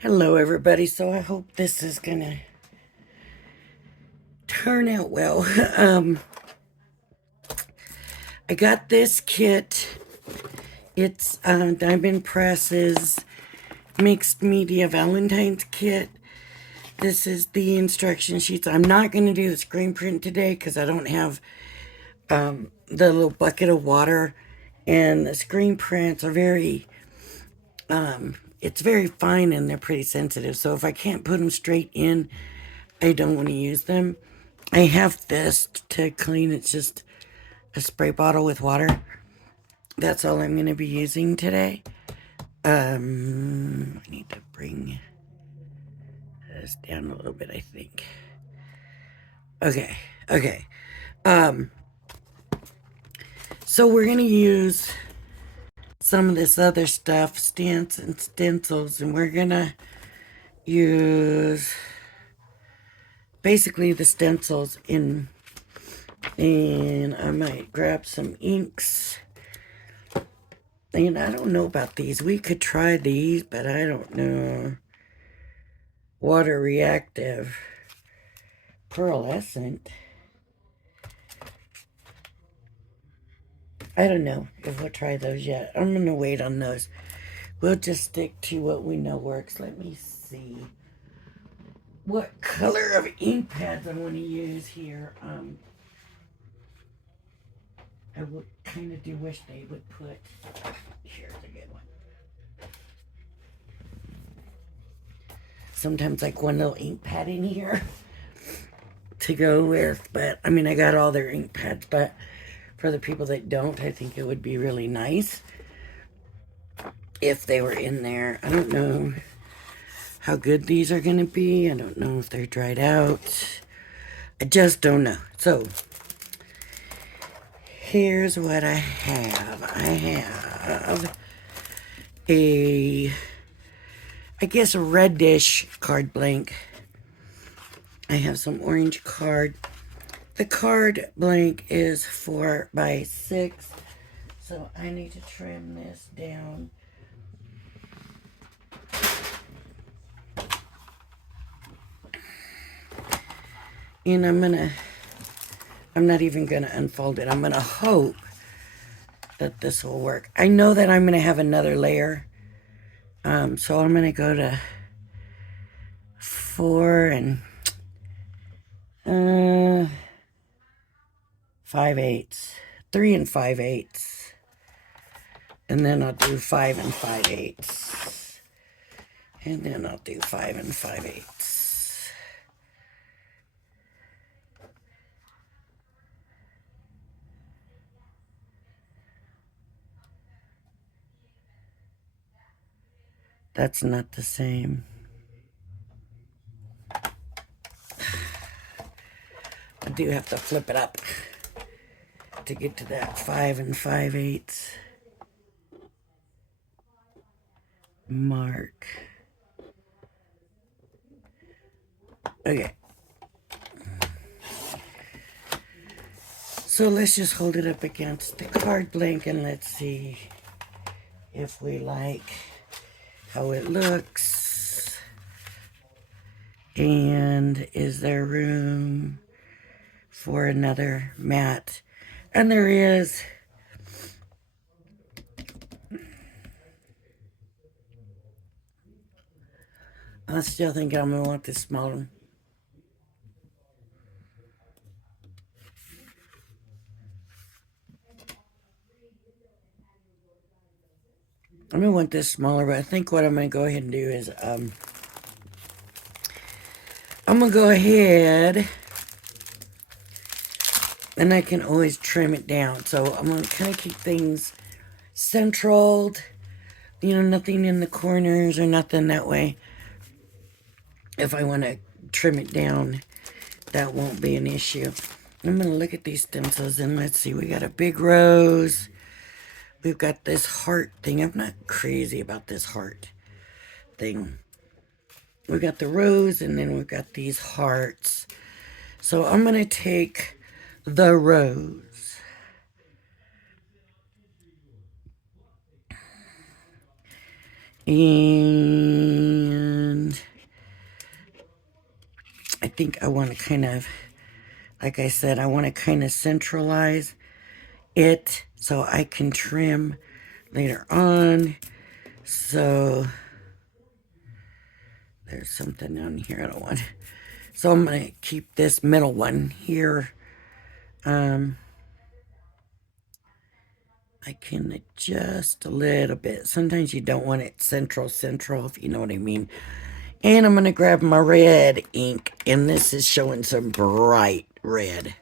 Hello, everybody. So I hope this is gonna turn out well. um, I got this kit. It's Diamond Press's Mixed Media Valentine's kit. This is the instruction sheets. I'm not going to do the screen print today because I don't have the little bucket of water. And the screen prints are it's very fine and they're pretty sensitive. So if I can't put them straight in, I don't want to use them. I have this to clean. It's just a spray bottle with water. That's all I'm going to be using today. I need to bring this down a little bit, I think. Okay. Um, so we're going to use some of this other stuff, stamps and stencils, and we're going to use basically the stencils in, and I might grab some inks. And I don't know about these. We could try these, but I don't know. Water reactive pearlescent. I don't know if we'll try those yet. I'm going to wait on those. We'll just stick to what we know works. Let me see what color of ink pads I want to use here. I would kind of do wish they would put, here's a good one. Sometimes like one little ink pad in here to go with, but I mean, I got all their ink pads, but for the people that don't, I think it would be really nice if they were in there. I don't know how good these are going to be. I don't know if they're dried out. I just don't know. So, here's what I have. I have I guess a reddish card blank. I have some orange card. The card blank is 4 by 6. So I need to trim this down. And I'm not even gonna unfold it. I'm gonna hope that this will work. I know that I'm gonna have another layer. So I'm gonna go to 4 and 5/8, 3 and 5/8, and then I'll do 5 and 5/8, and then I'll do 5 and 5/8. That's not the same. I do have to flip it up to get to that 5 and 5/8 mark. Okay. So let's just hold it up against the card blank and let's see if we like how it looks. And is there room for another mat? And there is. I still think I'm gonna want this smaller one. I'm gonna want this smaller, but I think what I'm gonna go ahead and do is I'm gonna go ahead and I can always trim it down. So I'm gonna kind of keep things centraled, nothing in the corners or nothing that way. If I want to trim it down, that won't be an issue. I'm going to look at these stencils and let's see. We got a big rose. We've got this heart thing. I'm not crazy about this heart thing. We've got the rose and then we've got these hearts. So I'm going to take the rose. And think I want to kind of, like I said, I want to kind of centralize it so I can trim later on. So there's something down here I don't want. So I'm going to keep this middle one here. I can adjust a little bit. Sometimes you don't want it central, if you know what I mean. And I'm going to grab my red ink, and this is showing some bright red.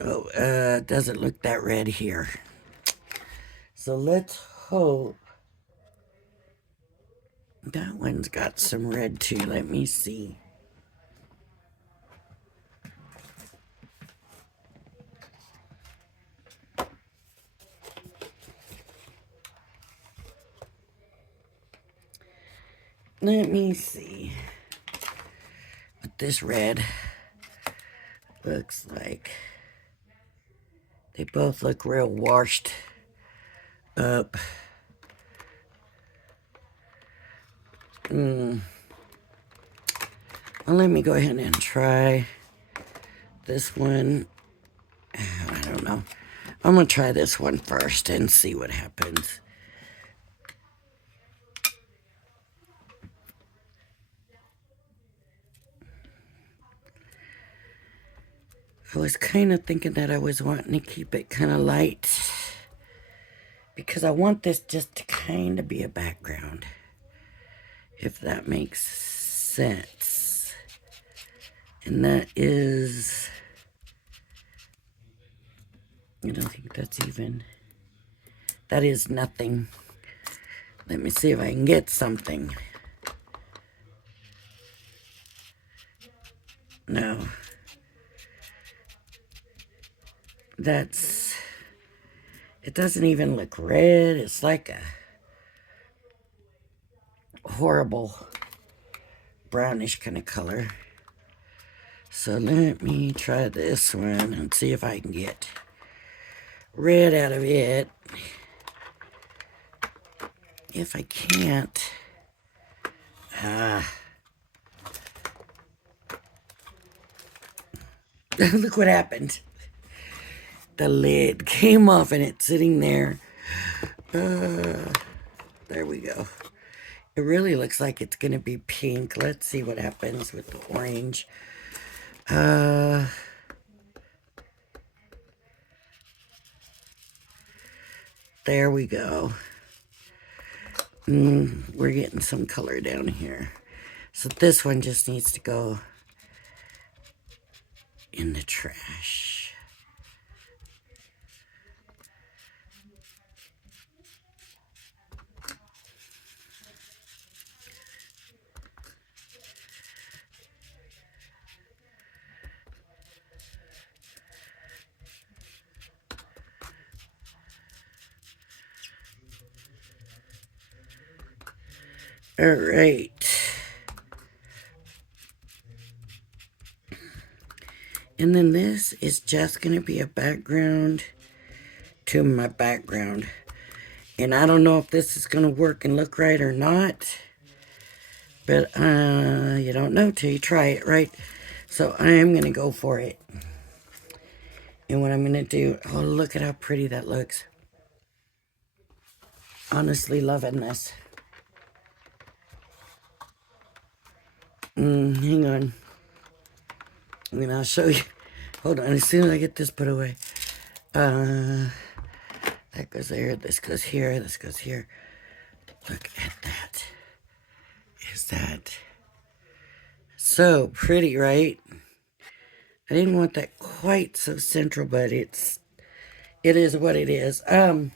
Oh, doesn't look that red here. So let's hope that one's got some red too. Let me see. Let me see what this red looks like. They both look real washed up. Well, let me go ahead and try this one. I don't know. I'm going to try this one first and see what happens. I was kind of thinking that I was wanting to keep it kind of light because I want this just to kind of be a background, if that makes sense. And that is, I don't think that's even, that is nothing. Let me see if I can get something. No. That's, it doesn't even look red. It's like a horrible brownish kind of color. So let me try this one and see if I can get red out of it. If I can't, look what happened. The lid came off and it's sitting there. There we go. It really looks like it's going to be pink. Let's see what happens with the orange. There we go. We're getting some color down here. So this one just needs to go in the trash. All right. And then this is just going to be a background to my background. And I don't know if this is going to work and look right or not. But you don't know till you try it, right? So I am going to go for it. And what I'm going to do, oh, look at how pretty that looks. Honestly loving this. Hang on. I mean, I'll show you. Hold on, as soon as I get this put away. That goes there, this goes here, this goes here. Look at that. Is that so pretty, right? I didn't want that quite so central, but it is what it is. And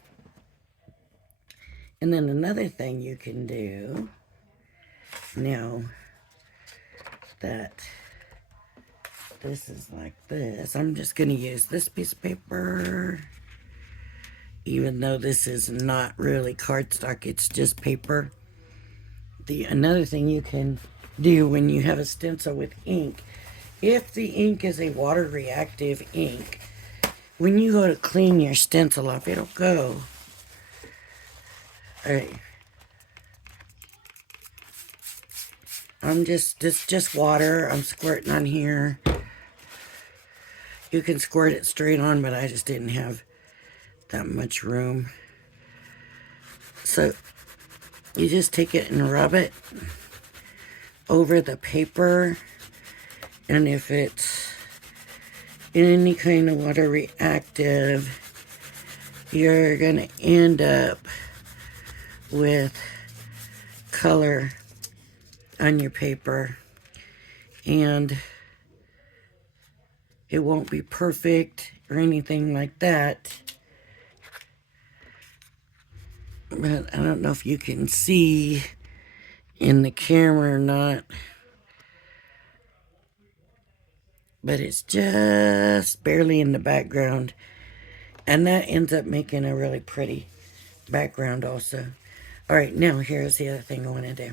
then another thing you can do now that this is like this, I'm just going to use this piece of paper, even though this is not really cardstock, it's just paper. Another thing you can do when you have a stencil with ink, if the ink is a water reactive ink, when you go to clean your stencil off, it'll go. All right. I'm just water. I'm squirting on here. You can squirt it straight on, but I just didn't have that much room. So you just take it and rub it over the paper. And if it's any kind of water reactive, you're going to end up with color on your paper. And it won't be perfect or anything like that. But I don't know if you can see in the camera or not. But it's just barely in the background. And that ends up making a really pretty background also. Alright, now here's the other thing I want to do.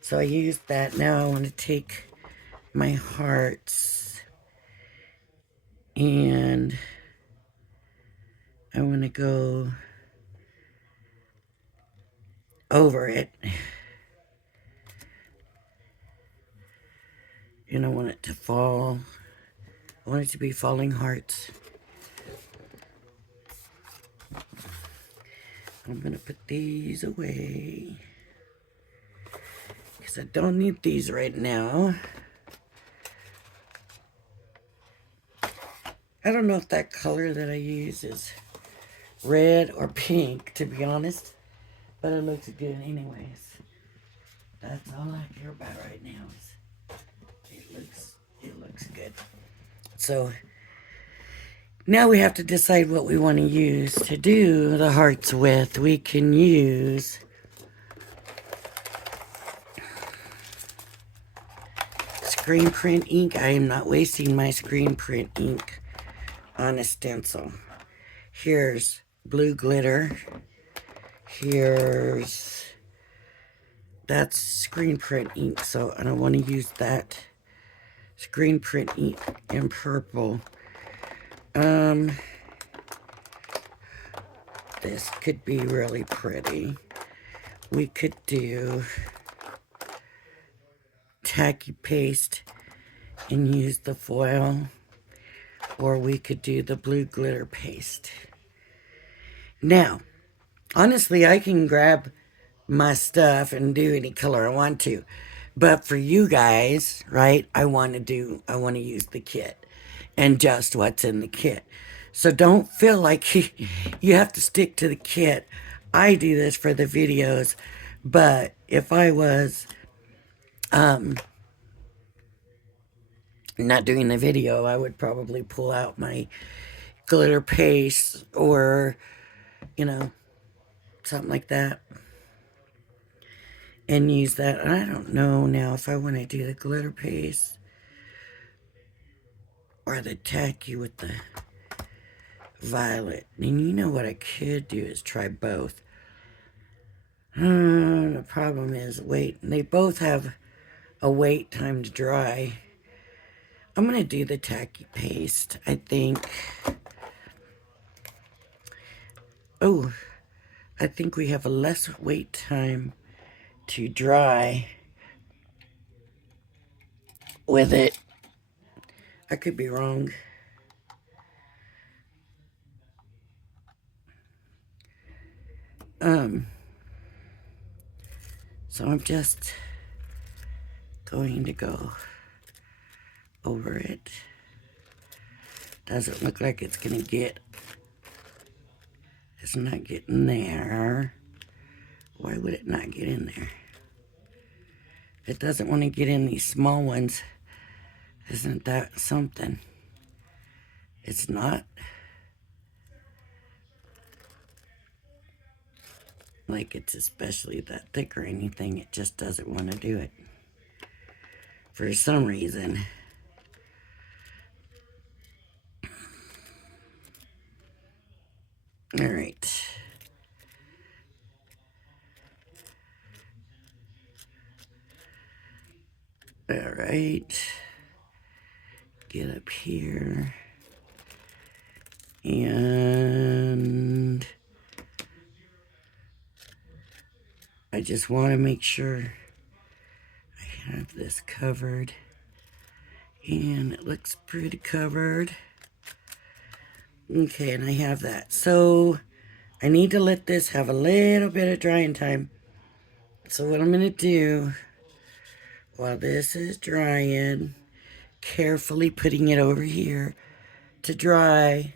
So I used that. Now I want to take my hearts and I want to go over it. And I want it to fall. I want it to be falling hearts. I'm going to put these away because I don't need these right now. I don't know if that color that I use is red or pink, to be honest, but it looks good anyways. That's all I care about right now is it looks good. So now we have to decide what we want to use to do the hearts with. We can use screen print ink. I am not wasting my screen print ink on a stencil. Here's blue glitter. That's screen print ink, so I don't want to use that screen print ink in purple. This could be really pretty. We could do tacky paste and use the foil, or we could do the blue glitter paste. Now, honestly, I can grab my stuff and do any color I want to, but for you guys, right, I want to use the kit and just what's in the kit. So don't feel like you have to stick to the kit. I do this for the videos, but if I was not doing the video, I would probably pull out my glitter paste or, you know, something like that and use that. I don't know now if I want to do the glitter paste or the tacky with the violet. And you know what I could do is try both. The problem is wait. They both have a wait time to dry. I'm going to do the tacky paste, I think. Oh, I think we have a less wait time to dry with it. I could be wrong. So I'm just going to go over it. Doesn't look like it's gonna get, it's not getting there. Why would it not get in there? It doesn't want to get in these small ones. Isn't that something? It's not. Like it's especially that thick or anything. It just doesn't want to do it. For some reason. Alright. Alright. Get up here. And I I just want to make sure I have this covered. And it looks pretty covered. Okay, and I have that. So I need to let this have a little bit of drying time. So what I'm going to do, while this is drying, carefully putting it over here to dry,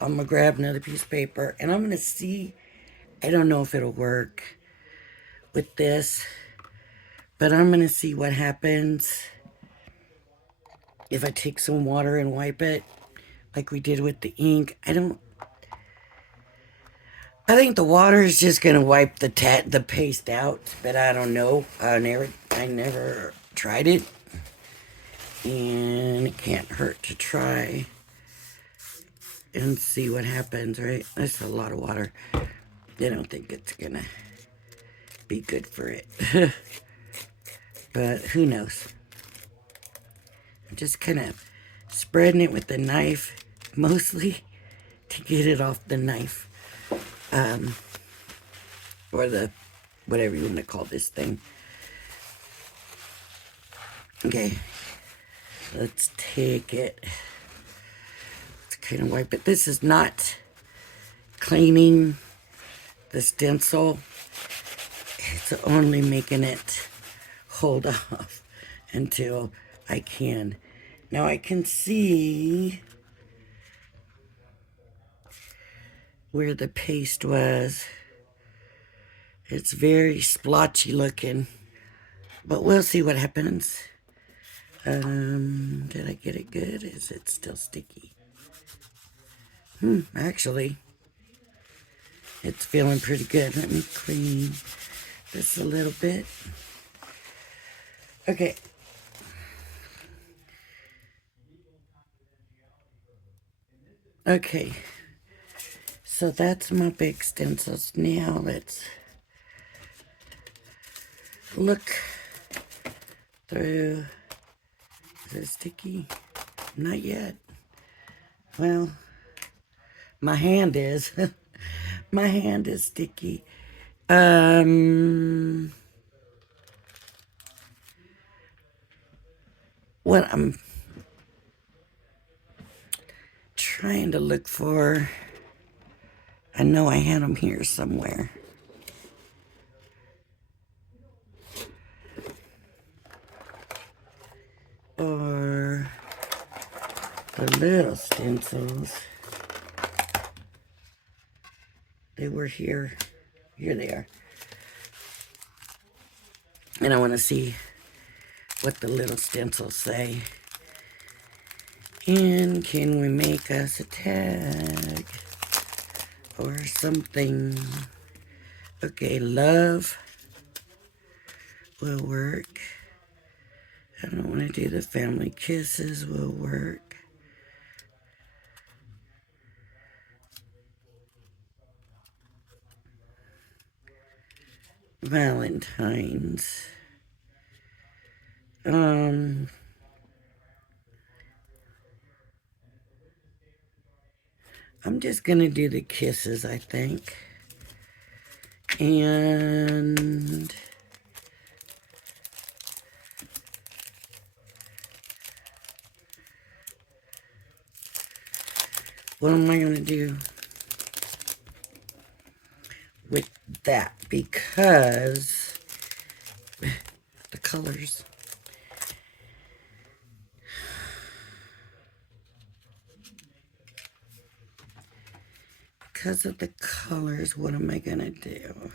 I'm going to grab another piece of paper and I'm going to see, I don't know if it'll work with this, but I'm going to see what happens if I take some water and wipe it like we did with the ink. I think the water is just going to wipe the paste out, but I don't know. I never tried it, and it can't hurt to try and see what happens, right? That's a lot of water. I don't think it's going to be good for it, but who knows? I'm just kind of spreading it with the knife, mostly to get it off the knife, or the, whatever you want to call this thing. Okay, let's take it. Let's kind of wipe it. This is not cleaning the stencil. It's only making it hold off until I can. Now I can see where the paste was. It's very splotchy looking, but we'll see what happens. Did I get it good? Is it still sticky? Actually, it's feeling pretty good. Let me clean this a little bit. Okay. Okay. So that's my big stencils. Now let's look through. Is it sticky? Not yet. Well, my hand is. My hand is sticky. What I'm trying to look for, I know I had them here somewhere. Or the little stencils. They were here. Here they are. And I want to see what the little stencils say. And can we make us a tag or something? Okay, love will work. I don't want to do the family kisses will work. Valentine's. I'm just going to do the kisses, I think. And what am I going to do with that? Because the colors. Because of the colors, what am I going to do?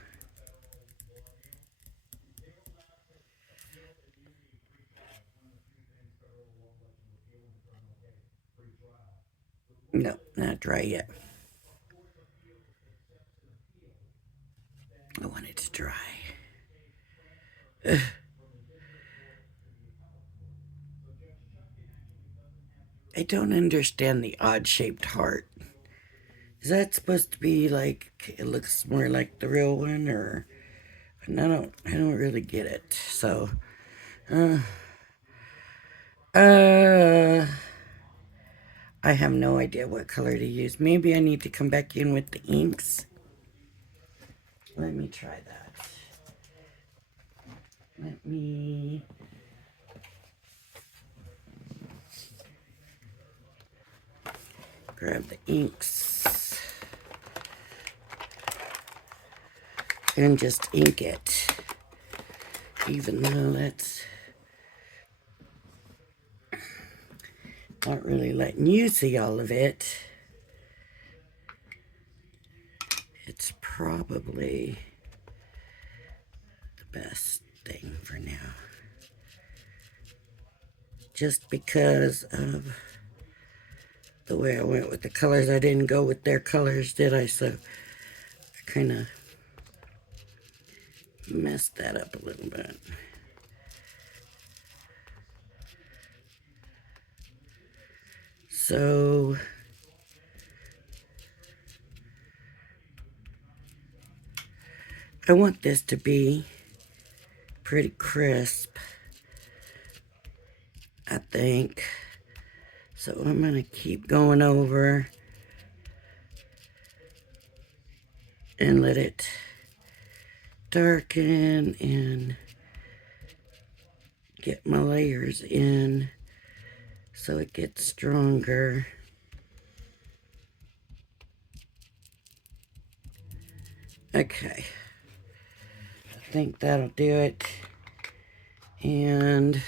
No, not dry yet. I want it to dry. Ugh. I don't understand the odd-shaped heart. Is that supposed to be like, it looks more like the real one, or I don't really get it. So, I have no idea what color to use. Maybe I need to come back in with the inks Let me try that. Let me... grab the inks and just ink it, even though that's not really letting you see all of it. It's probably the best thing for now, just because of the way I went with the colors. I didn't go with their colors, did I? So I kind of messed that up a little bit. So I want this to be pretty crisp, I think. So I'm going to keep going over and let it darken and get my layers in so it gets stronger. Okay, I think that'll do it. And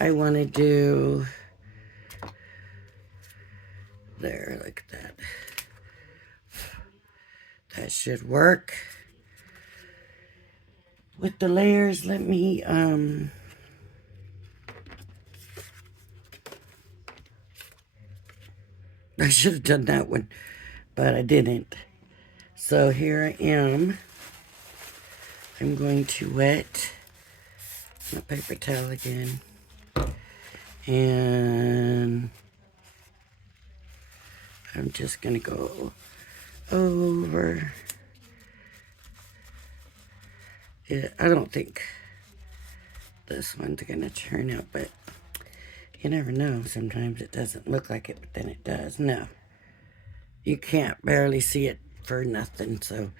I want to do there, like that. That should work. With the layers, let me I should have done that one, but I didn't. So here I am. I'm going to wet my paper towel again. And I'm just going to go over it. I don't think this one's going to turn out, but you never know. Sometimes it doesn't look like it, but then it does. No. You can't barely see it for nothing, so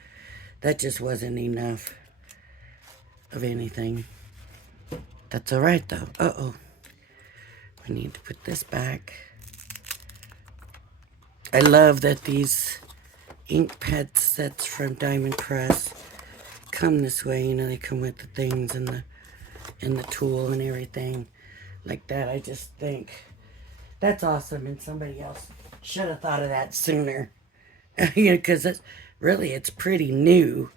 that just wasn't enough of anything. That's all right, though. Uh-oh. We need to put this back. I love that these ink pad sets from Diamond Press come this way. You know, they come with the things and the tool and everything like that. I just think that's awesome, and somebody else should have thought of that sooner. You know, because it's pretty new.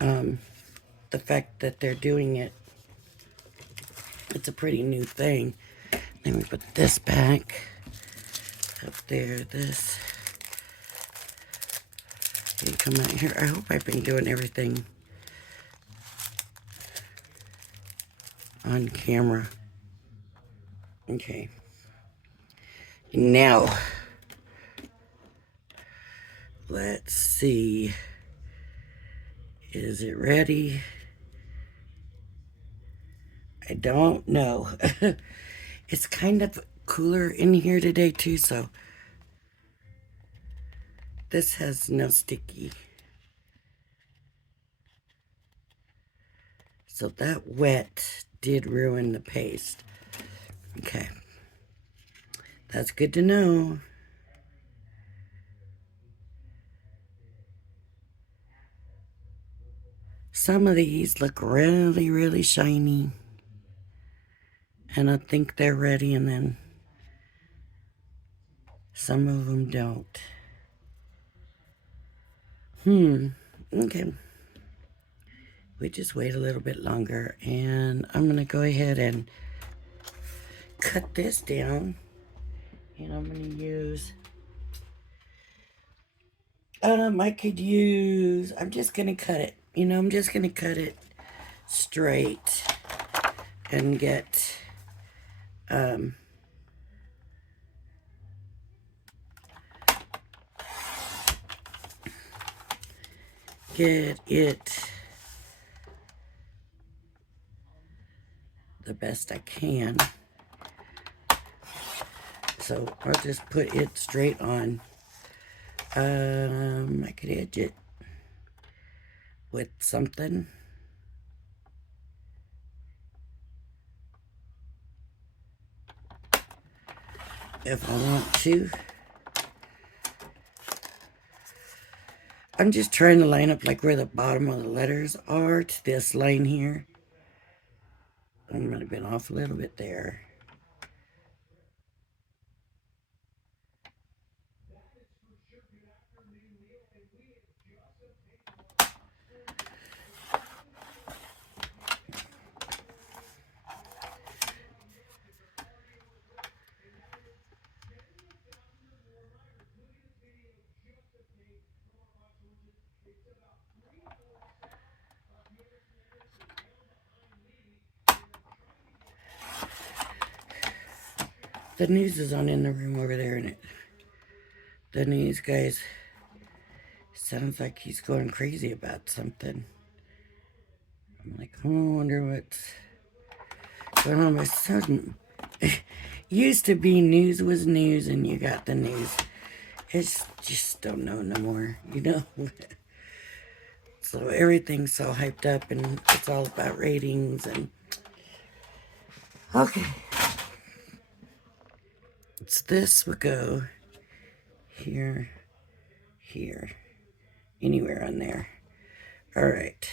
The fact that they're doing it, it's a pretty new thing. Let me put this back up there. This you come out here. I hope I've been doing everything on camera. Okay. Now, let's see. Is it ready? I don't know. It's kind of cooler in here today too, so this has no sticky. So that wet did ruin the paste. Okay. That's good to know. Some of these look really, really shiny. And I think they're ready, and then some of them don't. Okay. We just wait a little bit longer, and I'm going to go ahead and cut this down. And I'm going to use, I'm just going to cut it. You know, I'm just going to cut it straight and get, get it the best I can. So I'll just put it straight on I could edge it with something. If I want to. I'm just trying to line up like where the bottom of the letters are to this line here. I might have been off a little bit there. The news is on in the room over there, and the news guys sounds like he's going crazy about something. I'm like, oh, I wonder what's going on. But sudden, used to be news was news, and you got the news. It's just don't know no more, you know. So everything's so hyped up, and it's all about ratings. And okay, it's this would go here, here, anywhere on there. All right.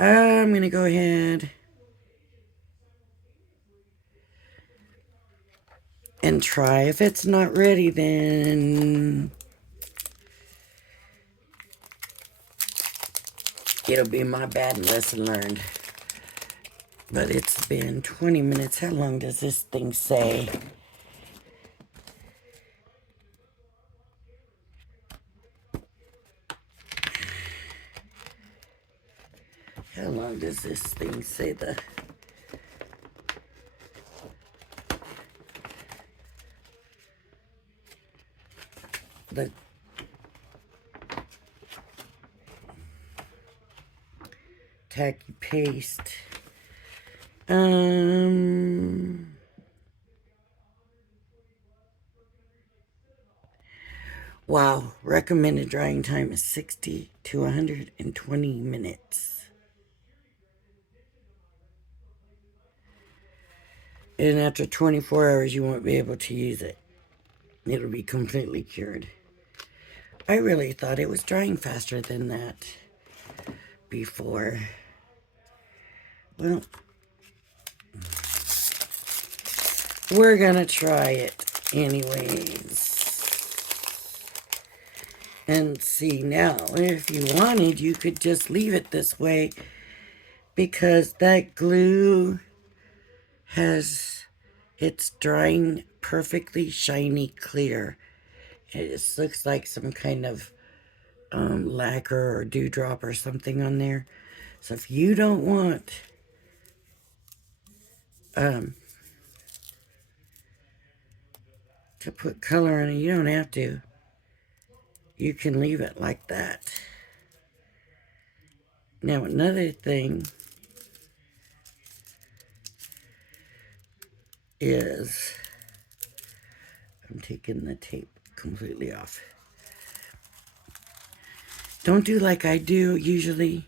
I'm going to go ahead and try. If it's not ready, then it'll be my bad lesson learned. But it's been 20 minutes. How long does this thing say? How long does this thing say the tacky paste? Wow, recommended drying time is 60 to 120 minutes. And after 24 hours, you won't be able to use it. It'll be completely cured. I really thought it was drying faster than that before. Well, we're gonna try it anyways. And see, now, if you wanted, you could just leave it this way because that glue it's drying perfectly shiny clear. It just looks like some kind of lacquer or dewdrop or something on there. So if you don't want to put color on it, you don't have to. You can leave it like that. Now another thing is, I'm taking the tape completely off. Don't do like I do usually.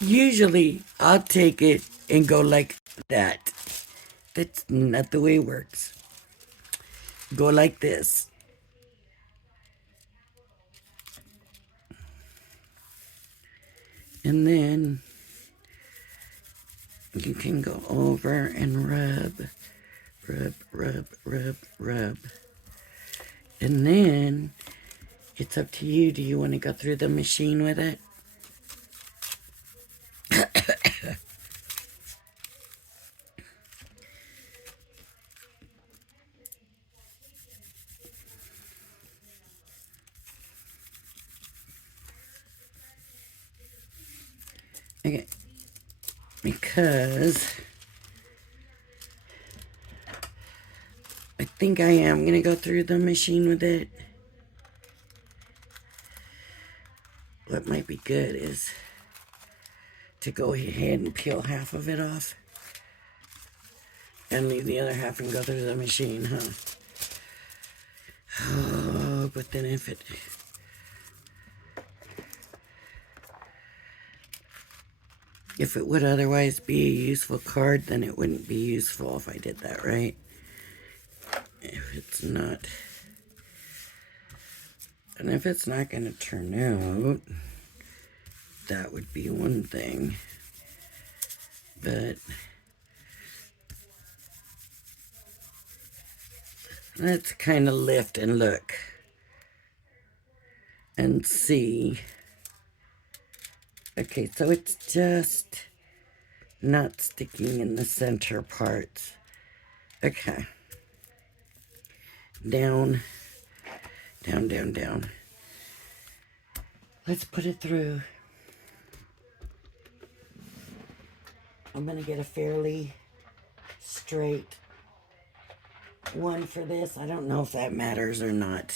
Usually I'll take it and go like that. That's not the way it works. Go like this. And then you can go over and rub, rub, rub, rub, rub. And then it's up to you. Do you want to go through the machine with it? Okay. Because I think I am going to go through the machine with it. What might be good is to go ahead and peel half of it off and leave the other half and go through the machine, huh? but then if it would otherwise be a useful card, then it wouldn't be useful if I did that right. If it's not, and if it's not going to turn out, that would be one thing. But let's kind of lift and look and see. Okay, so it's just not sticking in the center parts. Okay. Down, down, down, down. Let's put it through. I'm going to get a fairly straight one for this. I don't know if that matters or not,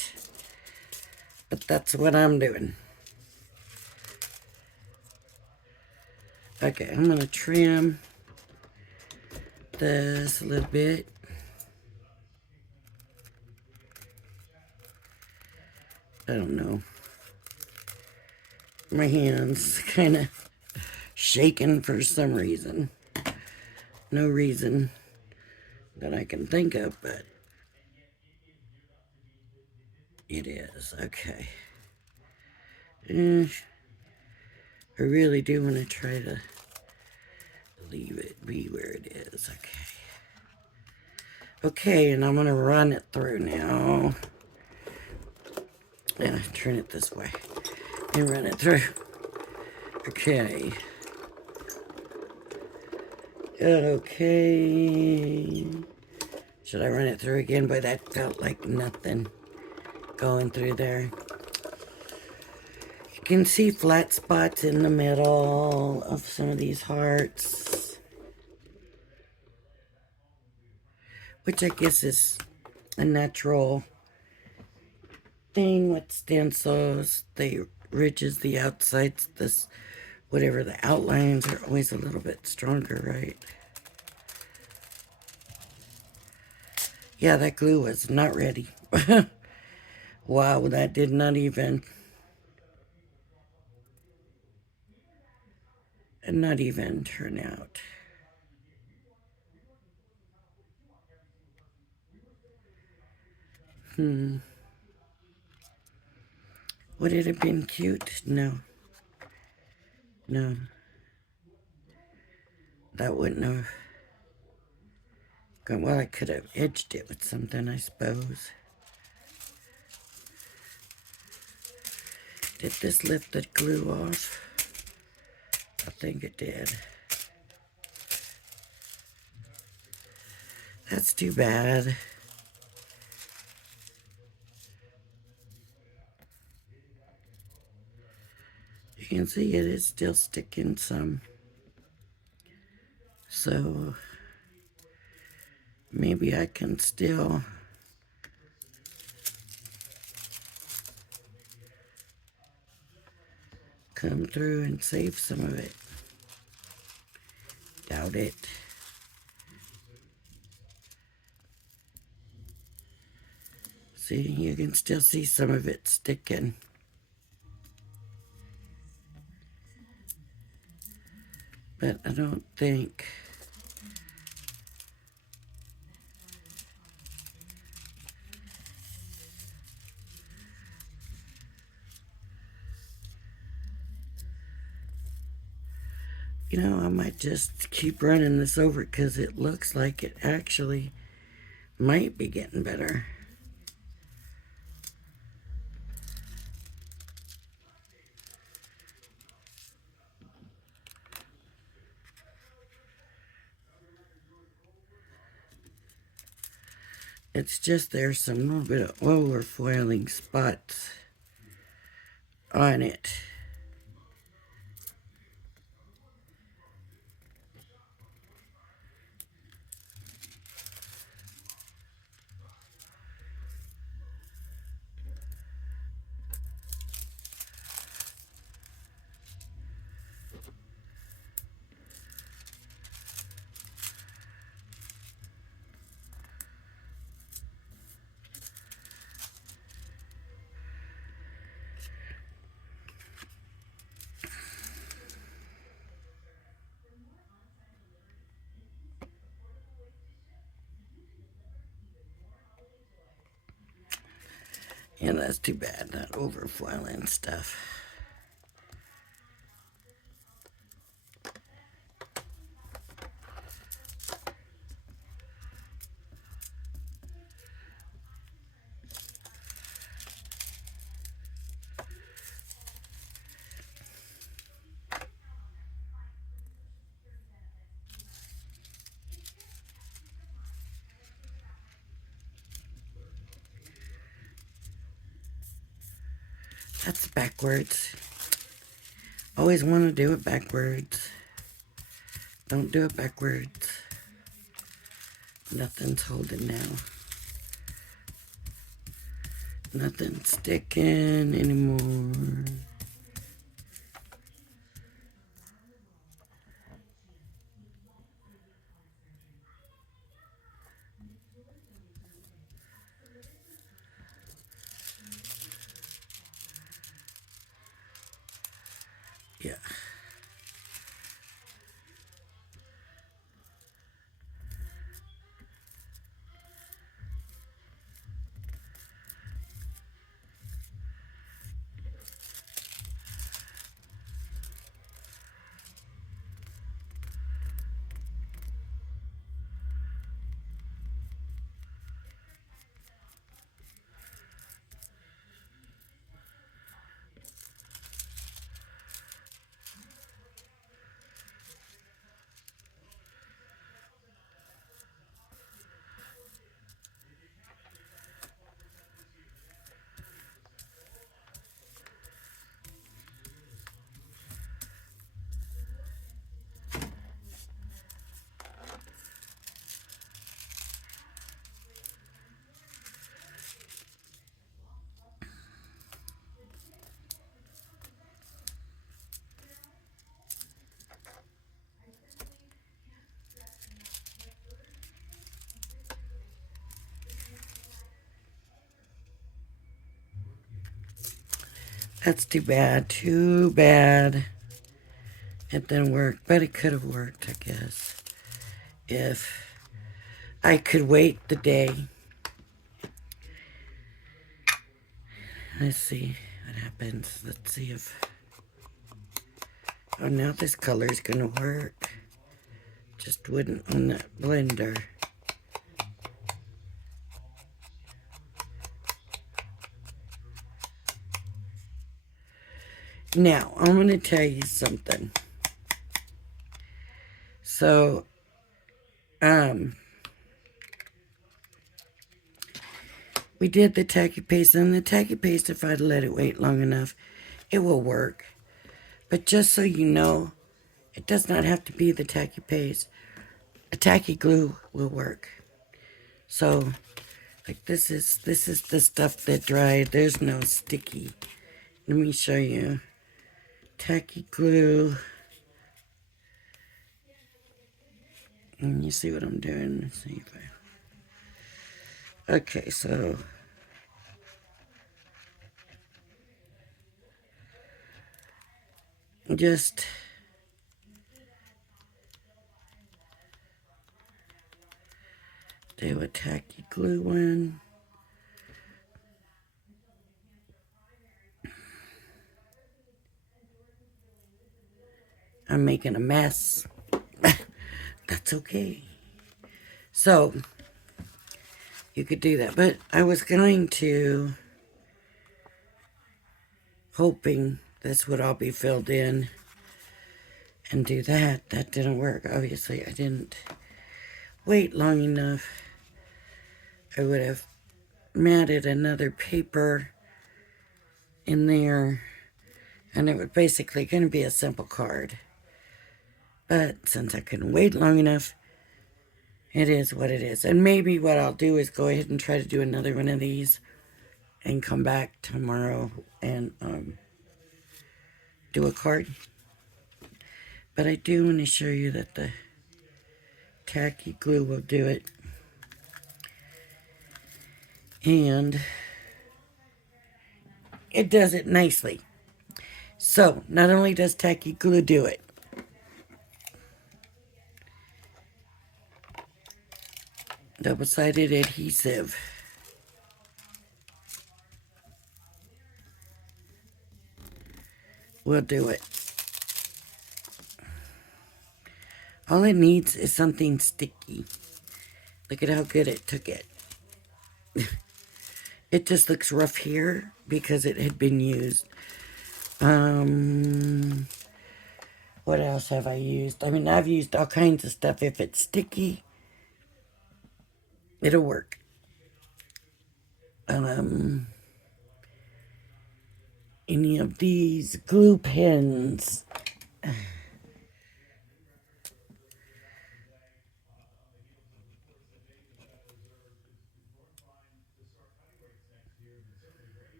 but that's what I'm doing. Okay, I'm going to trim this a little bit. I don't know. My hand's kind of shaking for some reason. No reason that I can think of, but it is. Okay. I really do want to try to leave it be where it is. Okay. Okay, and I'm going to run it through now. Yeah, turn it this way and run it through. Okay. Okay. Should I run it through again? But that felt like nothing going through there. You can see flat spots in the middle of some of these hearts, which I guess is a natural thing with stencils. The ridges, the outsides, this whatever the outlines are always a little bit stronger, right? Yeah, that glue was not ready. Wow, that did not even turn out. Would it have been cute? No. No. That wouldn't have gone. Well, I could have edged it with something, I suppose. Did this lift the glue off? I think it did. That's too bad. You can see it is still sticking some. So maybe I can still come through and save some of it. Doubt it. See, you can still see some of it sticking. But I don't think I might just keep running this over because it looks like it actually might be getting better. It's just there's some little bit of overfoiling spots on it. Yeah, that's too bad, that overflowing stuff. That's backwards. Always want to do it backwards. Don't do it backwards. Nothing's holding now. Nothing's sticking anymore. Yeah. That's too bad. Too bad. It didn't work, but it could have worked, I guess. If I could wait the day. Let's see what happens. Let's see if... Oh, now this color is going to work. Just wouldn't on that blender. Now, I'm going to tell you something. So, we did the tacky paste, and the tacky paste, if I'd let it wait long enough, it will work. But just so you know, it does not have to be the tacky paste. A tacky glue will work. So, like this is the stuff that dried. There's no sticky. Let me show you. Tacky glue. And you see what I'm doing? Let's see if I... Okay, so... Just... do a tacky glue one. I'm making a mess. That's okay. So, you could do that. But I was going to, hoping this would all be filled in and do that. That didn't work. Obviously, I didn't wait long enough. I would have matted another paper in there, and it was basically going to be a simple card. But since I couldn't wait long enough, it is what it is. And maybe what I'll do is go ahead and try to do another one of these and come back tomorrow and do a card. But I do want to show you that the tacky glue will do it. And it does it nicely. So, not only does tacky glue do it, double-sided adhesive we'll do it. All it needs is something sticky. Look at how good it took it. It just looks rough here because it had been used. What else have I used? I mean, I've used all kinds of stuff. If it's sticky, it'll work. Any of these glue pens.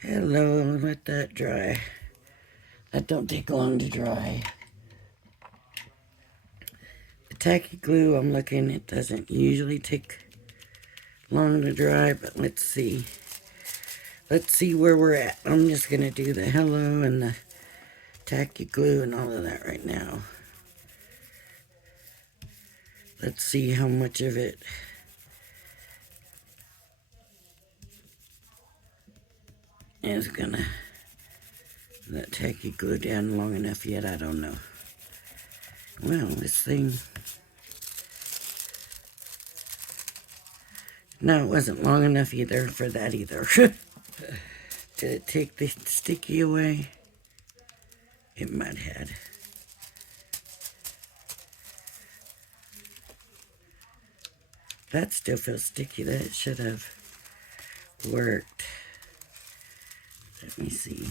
Hello, let that dry. That don't take long to dry. The tacky glue, I'm looking, it doesn't usually take long to dry, but let's see. Let's see where we're at. I'm just going to do the hello and the tacky glue and all of that right now. Let's see how much of it is going to let tacky glue down long enough yet. I don't know. Well, this thing... No, it wasn't long enough either for that either. Did it take the sticky away? It might have. That still feels sticky. That should have worked. Let me see.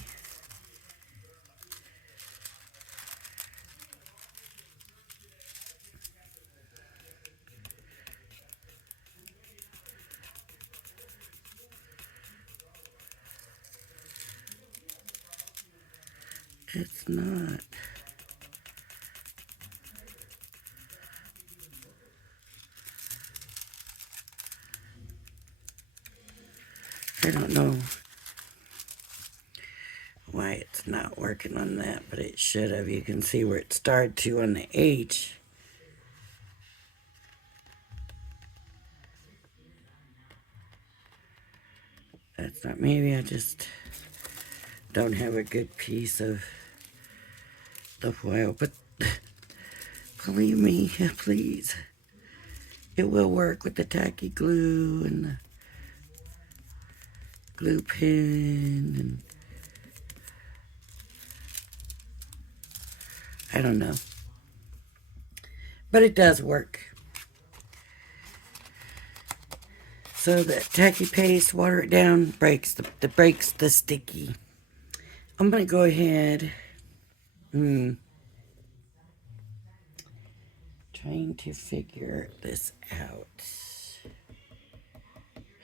It's not. I don't know why it's not working on that, but it should have. You can see where it started to on the H. That's not, maybe I just don't have a good piece of the foil, but believe me, please, it will work with the tacky glue and the glue pen and I don't know, but it does work. So the tacky paste, water it down, breaks the sticky. I'm gonna go ahead. Trying to figure this out.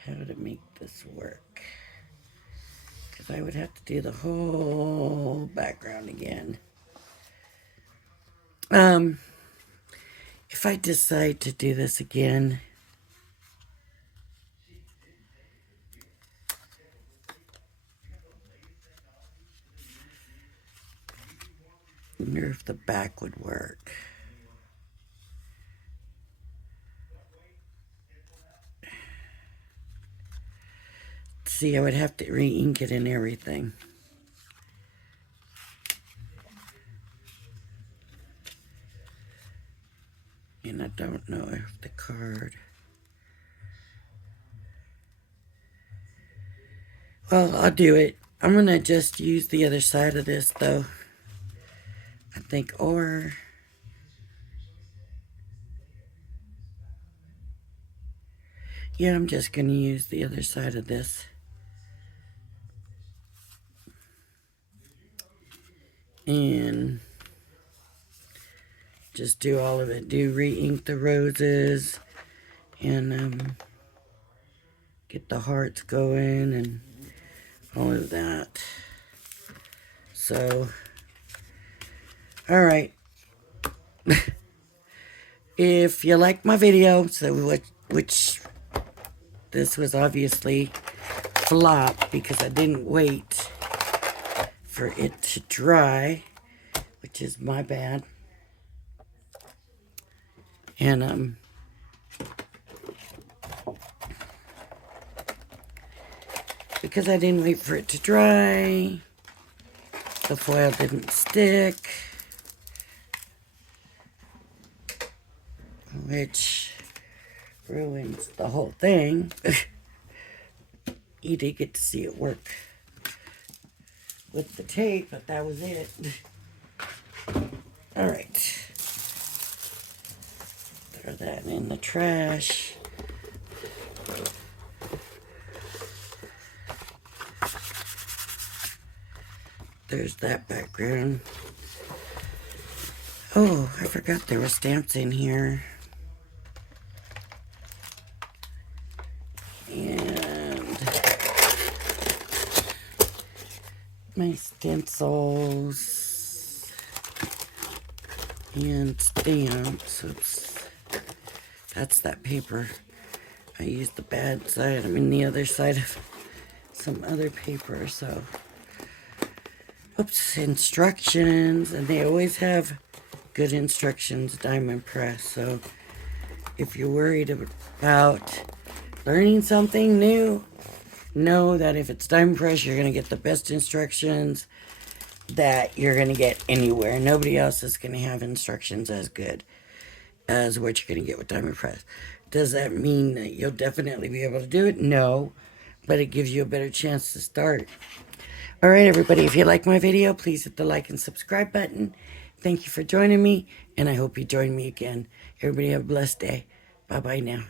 How to make this work. Because I would have to do the whole background again. If I decide to do this again, I wonder if the back would work. See, I would have to re-ink it and everything. And I don't know if the card... Well, I'll do it. I'm going to just use the other side of this, though. I think, or... Yeah, I'm just going to use the other side of this. And just do all of it. Do re-ink the roses and get the hearts going and all of that. So, all right. If you like my video, so which this was obviously flop because I didn't wait for it to dry, which is my bad. And because I didn't wait for it to dry. The foil didn't stick, which ruins the whole thing. You did get to see it work with the tape, but that was it. All right. Throw that in the trash. There's that background. Oh, I forgot there were stamps in here. And my stencils and stamps. Oops. That's that paper. I used the bad side. I mean the other side of some other paper, so. Oops, instructions. And they always have good instructions, Diamond Press. So if you're worried about learning something new, know that if it's Diamond Press, you're going to get the best instructions that you're going to get anywhere. Nobody else is going to have instructions as good as what you're going to get with Diamond Press. Does that mean that you'll definitely be able to do it? No, but it gives you a better chance to start. All right, everybody, if you like my video, please hit the like and subscribe button. Thank you for joining me, and I hope you join me again. Everybody have a blessed day. Bye-bye now.